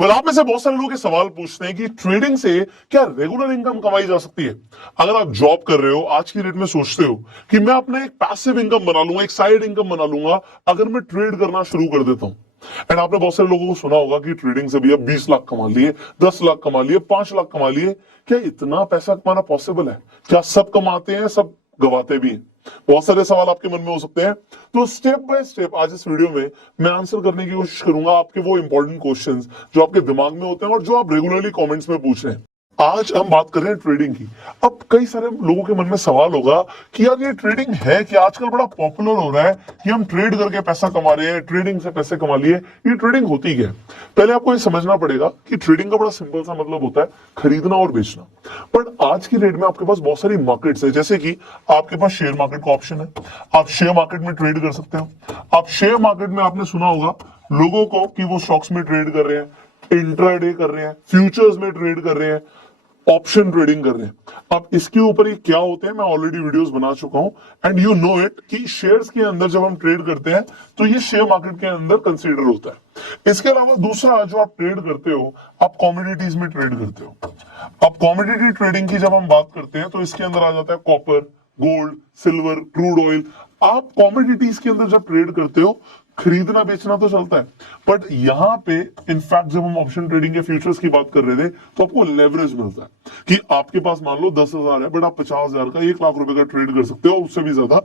Well आप में से बहुत सारे लोग ये सवाल पूछते हैं कि ट्रेडिंग से क्या रेगुलर इनकम कमाई जा सकती है। अगर आप जॉब कर रहे हो, आज की डेट में सोचते हो कि मैं अपना एक पैसिव इनकम बना लूंगा, एक साइड इनकम बना लूंगा अगर मैं ट्रेड करना शुरू कर देता हूं। एंड आपने बहुत सारे लोगों को सुना होगा कि ट्रेडिंग से भी अब 20 लाख कमा लिए, 10 लाख कमा लिए, 5 लाख कमा लिए। क्या इतना पैसा कमाना पॉसिबल है? क्या सब कमाते हैं, सब गवाते भी हैं? बहुत सारे सवाल आपके मन में हो सकते हैं। तो स्टेप बाय स्टेप आज इस वीडियो में मैं आंसर करने की कोशिश करूंगा आपके वो इंपॉर्टेंट क्वेश्चंस जो आपके दिमाग में होते हैं और जो आप रेगुलरली कमेंट्स में पूछ रहे हैं। आज हम बात कर रहे हैं ट्रेडिंग की। अब कई सारे लोगों के मन में सवाल होगा कि यार ये ट्रेडिंग है कि आजकल बड़ा पॉपुलर हो रहा है कि हम ट्रेड करके पैसा कमा रहे हैं, ट्रेडिंग से पैसे कमा लिए। ये ट्रेडिंग होती क्या है? पहले आपको ये समझना पड़ेगा कि ट्रेडिंग का बड़ा सिंपल सा मतलब होता है खरीदना और बेचना। बट आज की डेट में आपके पास बहुत सारी मार्केट्स है, जैसे कि आपके पास शेयर मार्केट का ऑप्शन है। आप शेयर मार्केट में ट्रेड कर सकते हो। आप शेयर मार्केट में आपने सुना होगा लोगों को कि वो स्टॉक्स में ट्रेड कर रहे हैं, इंट्राडे कर रहे हैं, फ्यूचर्स में ट्रेड कर रहे हैं, ऑप्शन ट्रेडिंग कर रहे हैं। अब इसके ऊपर ये क्या होते हैं मैं ऑलरेडी वीडियोस बना चुका हूं एंड यू नो इट कि शेयर्स के अंदर जब हम ट्रेड करते हैं तो ये शेयर मार्केट के अंदर कंसीडर होता है। इसके अलावा दूसरा जो आप ट्रेड करते हो, आप कमोडिटीज में ट्रेड करते हो। अब कमोडिटी ट्रेडिंग की जब हम बात करते हैं तो इसके अंदर आ जाता है copper, gold, silver, crude oil. आप कमोडिटीज के अंदर जब ट्रेड करते हो, खरीदना बेचना तो चलता है, बट यहां पे इनफैक्ट जब हम ऑप्शन ट्रेडिंग के फ्यूचर्स की बात कर रहे थे तो आपको लेवरेज मिलता है कि आपके पास मान लो 10,000 है, बट आप 50,000 का, 1 लाख रुपए का ट्रेड कर सकते हो, उससे भी ज्यादा।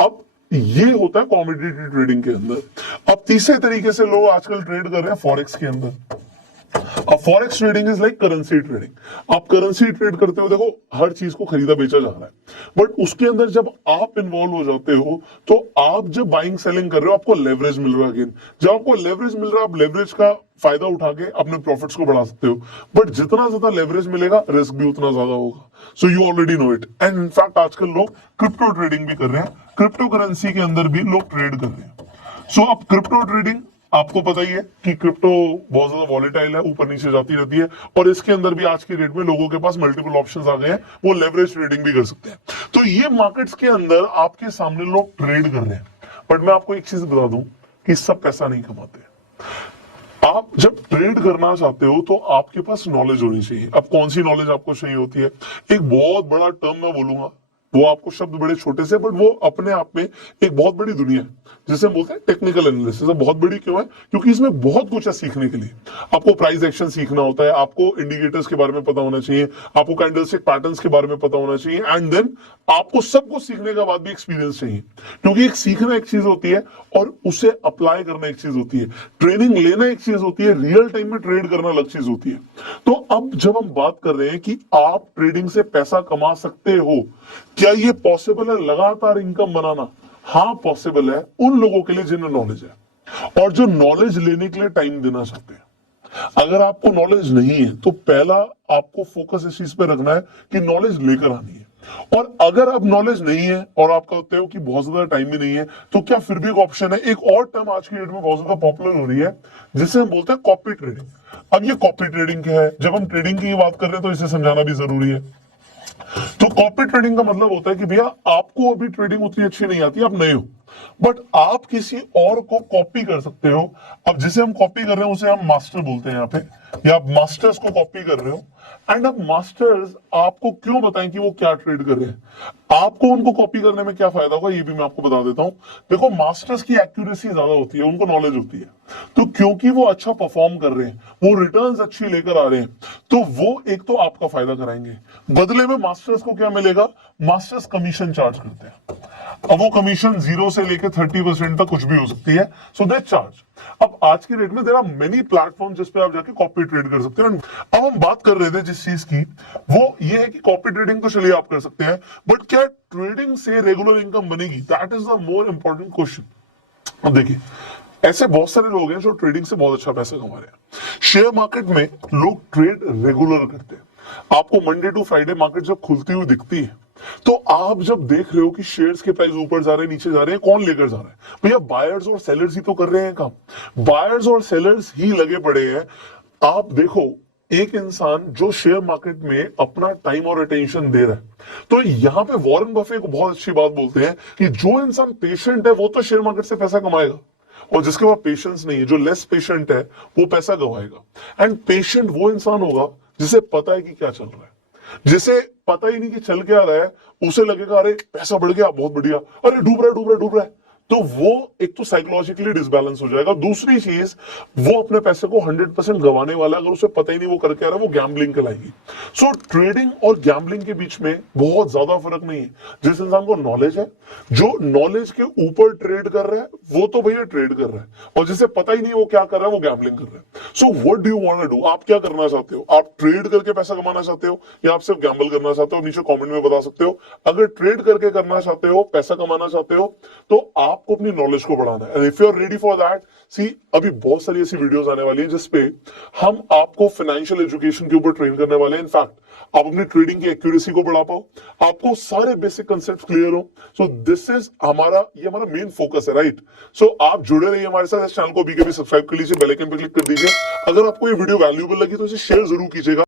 अब ये होता है कमोडिटी ट्रेडिंग के अंदर। अब तीसरे तरीके से लोग आजकल ट्रेड कर रहे हैं फॉरेक्स के अंदर। अब forex trading is like currency trading. आप करेंसी ट्रेड करते हो, देखो हर चीज को खरीदा बेचा जा रहा है, बट उसके अंदर जब आप इन्वॉल्व हो जाते हो तो आप जब बाइंग सेलिंग कर रहे हो आपको लेवरेज मिल रहा है। अगेन जब आपको लेवरेज मिल रहा है, आप लेवरेज का फायदा उठा के अपने प्रॉफिट्स को बढ़ा सकते हो। बट जितना ज्यादा लेवरेज मिलेगा रिस्क भी उतना ज्यादा होगा। So you already know it. And in fact आजकल लोग क्रिप्टो ट्रेडिंग भी कर रहे हैं, क्रिप्टो करेंसी के अंदर भी लोग ट्रेड कर रहे हैं। सो अब क्रिप्टो ट्रेडिंग आपको पता ही है कि क्रिप्टो बहुत ज्यादा वॉलेटाइल है, ऊपर नीचे जाती रहती है, और इसके अंदर भी आज की डेट में लोगों के पास मल्टीपल ऑप्शंस आ गए हैं, वो लेवरेज ट्रेडिंग भी कर सकते हैं। तो ये मार्केट्स के अंदर आपके सामने लोग ट्रेड कर रहे हैं। बट मैं आपको एक चीज बता दूं कि सब पैसा नहीं कमाते। आप जब ट्रेड करना चाहते हो तो आपके पास नॉलेज होनी चाहिए। अब कौन सी नॉलेज आपको चाहिए होती है? एक बहुत बड़ा टर्म मैं बोलूंगा, वो आपको शब्द बड़े छोटे से, बट वो अपने आप में एक बहुत बड़ी दुनिया है, जिसे हम बोलते हैं टेक्निकल एनालिसिस। बहुत बड़ी क्यों है? क्योंकि इसमें बहुत कुछ है सीखने के लिए। आपको प्राइस एक्शन सीखना होता है, आपको इंडिकेटर्स के बारे में पता होना चाहिए, आपको कैंडलस्टिक पैटर्न्स के बारे में पता होना चाहिए, एंड देन आपको सब कुछ सीखने के बाद भी एक्सपीरियंस चाहिए। क्योंकि एक सीखना एक चीज होती है और उसे अप्लाई करना एक चीज होती है, ट्रेनिंग लेना एक चीज होती है, रियल टाइम में ट्रेड करना अलग चीज होती है। तो अब जब हम बात कर रहे हैं कि आप ट्रेडिंग से पैसा कमा सकते हो, क्या ये पॉसिबल है लगातार इनकम बनाना? हाँ पॉसिबल है, उन लोगों के लिए जिन्हें नॉलेज है और जो नॉलेज लेने के लिए टाइम देना चाहते हैं। अगर आपको नॉलेज नहीं है तो पहला आपको फोकस इस चीज पे रखना है कि नॉलेज लेकर आनी है। और अगर अब नॉलेज नहीं है और आप कहते हो कि बहुत ज्यादा टाइम भी नहीं है, तो क्या फिर भी एक ऑप्शन है। एक और टर्म आज की डेट में बहुत ज्यादा पॉपुलर हो रही है, जिसे हम बोलते हैं कॉपी ट्रेडिंग। अब ये कॉपी ट्रेडिंग क्या है? जब हम ट्रेडिंग की बात कर रहे हैं तो इसे समझाना भी जरूरी है। तो कॉपी ट्रेडिंग का मतलब होता है कि भैया आपको अभी ट्रेडिंग उतनी अच्छी नहीं आती, आप नए हो, बट आप किसी और को कॉपी कर सकते हो। अब जिसे हम कॉपी कर रहे हैं उसे हम मास्टर बोलते हैं यहाँ पे, या आप मास्टर्स को कॉपी कर रहे हो। एंड अब मास्टर्स आपको क्यों बताएं कि वो क्या ट्रेड कर रहे हैं, आपको उनको कॉपी करने में क्या फायदा होगा, ये भी मैं आपको बता देता हूं। देखो मास्टर्स की एक्यूरेसी ज्यादा होती है, उनको नॉलेज होती है, तो क्योंकि वो अच्छा परफॉर्म कर रहे हैं, वो रिटर्न्स अच्छी लेकर आ रहे हैं, तो वो एक तो आपका फायदा कराएंगे। बदले में मास्टर्स को क्या मिलेगा? मास्टर्स कमीशन चार्ज करते हैं। अब वो कमीशन 0 से लेकर 30% तक कुछ भी हो सकती है, सो दे चार्ज। अब आज की डेट में देयर आर मेनी प्लेटफॉर्म जिस पे आप जाके कॉपी ट्रेड कर सकते हैं। अब हम बात कर रहे थे जिस चीज की, वो ये है कि कॉपी ट्रेडिंग तो चलिए आप कर सकते हैं, बट क्या ट्रेडिंग से रेगुलर इनकम बनेगी? That is the more important question. अब देखिए, ऐसे बहुत सारे लोग हैं जो ट्रेडिंग से बहुत अच्छा पैसा कमा रहे हैं। शेयर मार्केट में लोग ट्रेड रेगुलर करते हैं। आपको मंडे टू फ्राइडे मार्केट जब खुलती हुई दिखती है, तो आप जब देख रहे हो कि शेयर्स के प्राइस ऊपर जा रहे हैं, नीचे जा रहे हैं, कौन लेकर जा रहा है? भैया बायर्स और सेलर्स ही तो कर रहे हैं काम। बायर्स और सेलर्स ही लगे पड़े हैं। आप देखो, एक इंसान जो शेयर मार्केट में अपना टाइम और अटेंशन दे रहा है, तो यहां पे वॉरेन बफे को बहुत अच्छी बात बोलते हैं कि जो इंसान पेशेंट है वो तो शेयर मार्केट से पैसा कमाएगा, और जिसके पास पेशेंस नहीं है, जो लेस पेशेंट है, वो पैसा गवाएगा। एंड पेशेंट वो इंसान होगा जिसे पता है कि क्या चल रहा है। जिसे पता ही नहीं कि चल क्या रहा है, उसे लगेगा अरे पैसा बढ़ गया, बहुत बढ़िया, अरे डूब रहा है, डूब रहा है, डूब रहा है। तो वो एक तो साइकोलॉजिकली डिसबैलेंस हो जाएगा। दूसरी चीज, वो अपने पैसे को 100% गंवाने वाला है। अगर उसे पता ही नहीं वो करके आ रहा है, वो गैम्बलिंग कहलाएगी। सो ट्रेडिंग और गैम्बलिंग के बीच में बहुत ज्यादा फर्क नहीं है। जिस इंसान को नॉलेज है, जो नॉलेज के ऊपर ट्रेड कर रहा है, वो तो भैया ट्रेड कर रहा है, और जिसे पता ही नहीं वो क्या कर रहा है, वो गैम्बलिंग कर रहा है। So what do you want to do? आप क्या करना चाहते हो? आप ट्रेड करके पैसा कमाना चाहते हो, या आप सिर्फ गैम्बल करना चाहते हो? नीचे कमेंट में बता सकते हो। अगर ट्रेड करके करना चाहते हो, पैसा कमाना चाहते हो, तो आपको अपनी नॉलेज को बढ़ाना है। If you are ready for that, see अभी बहुत सारी ऐसी वीडियोस आने वाली है जिसपे हम आपको फाइनेंशियल एजुकेशन के ऊपर ट्रेन करने वाले हैं। इनफैक्ट आप अपनी ट्रेडिंग की एक्यूरेसी को बढ़ा पाओ, आपको सारे बेसिक कंसेप्ट क्लियर हो। सो दिस इज ये हमारा मेन फोकस है, राइट? सो आप जुड़े रहिए हमारे साथ। इस चैनल को अभी कभी सब्सक्राइब कर लीजिए, बेल आइकन पे क्लिक कर दीजिए। अगर आपको ये वीडियो वैल्यूएबल लगी तो इसे शेयर जरूर कीजिएगा।